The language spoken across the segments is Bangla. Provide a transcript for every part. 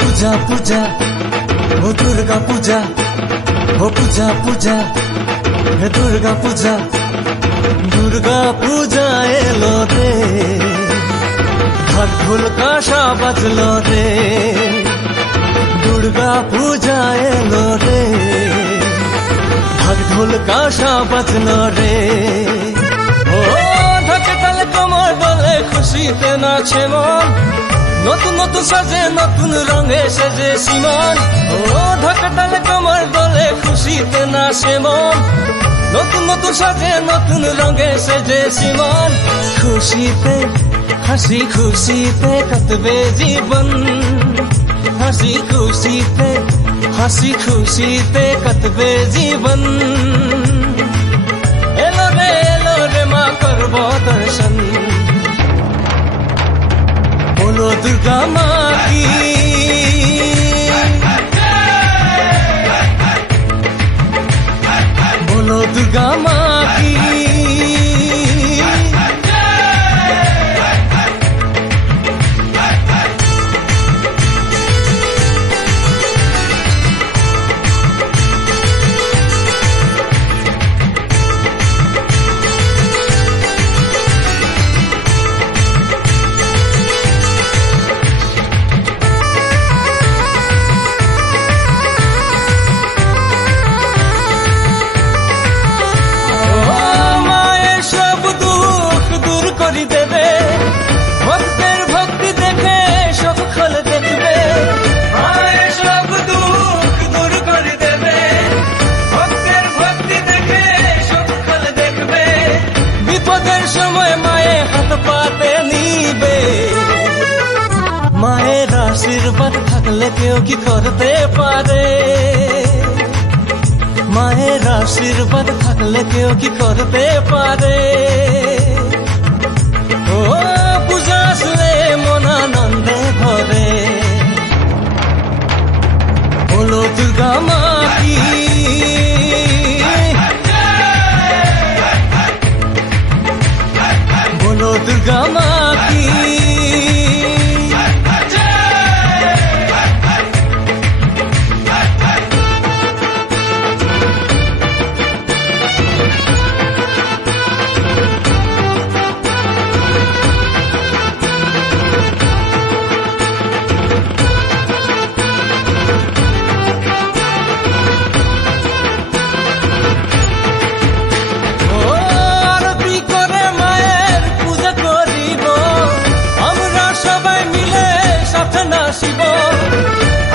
पूजा पूजा हो दुर्गा पूजा हो पूजा पूजा हे दुर्गा पूजा दुर्गा पूजा एलो रे ढाक ढोल काशा बजलो रे दुर्गा पूजा एलो रे ढाक ढोल काशा बजलो रे ও ঢাকে তাল কমর দোলে খুশিতে নাচে মন নতুন নতুন সাজে নতুন রঙে সেজে সিমন ও ঢাকে তাল কমর দোলে খুশিতে নাচে মন নতুন নতুন সাজে নতুন রঙে সেজে সিমন খুশিতে হাসি খুশিতে কাটবে জীবন হাসি খুশিতে কাটবে জীবন এলো রে মা করব দর্শন बोलो दुर्गा माँ की बोलो दुर्गा माँ की ভক্তের ভক্তি দেখে সব খল দেখবে মায়ের সব দুঃখ দূর করে দেবে ভক্তের ভক্তি দেখে সব খল দেখবে বিপদের সময় মায়ে হাত পাতে নিবে মায়ের আশীর্বাদ থাকলে কেউ কি করতে পারে মায়ের আশীর্বাদ থাকলে কেউ কি করতে পারে ও পূজা আসলে মন আনন্দে ভরে বলো দুর্গা মা কি বলো দুর্গা মা কি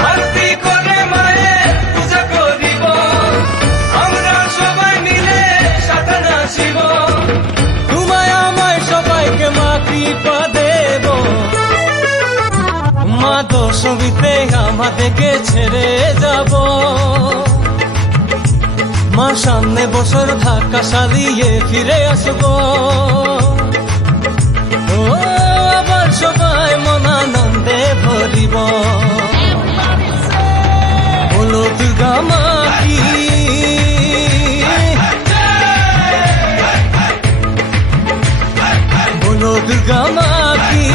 আরতি করে মায়ের পূজা করিব আমরা সবাই মিলে সাথে নাচিব তোমায় আমায় সবাইকে মা কৃপা দেব মা দশমীতে আমাদেরকে ছেড়ে যাব মা সামনে বছর ধাক্কা সারিয়ে ফিরে আসব ও আবার সবাই মন আনন্দে ভরিব বলো দুর্গা মা কি বলো দুর্গা মা কি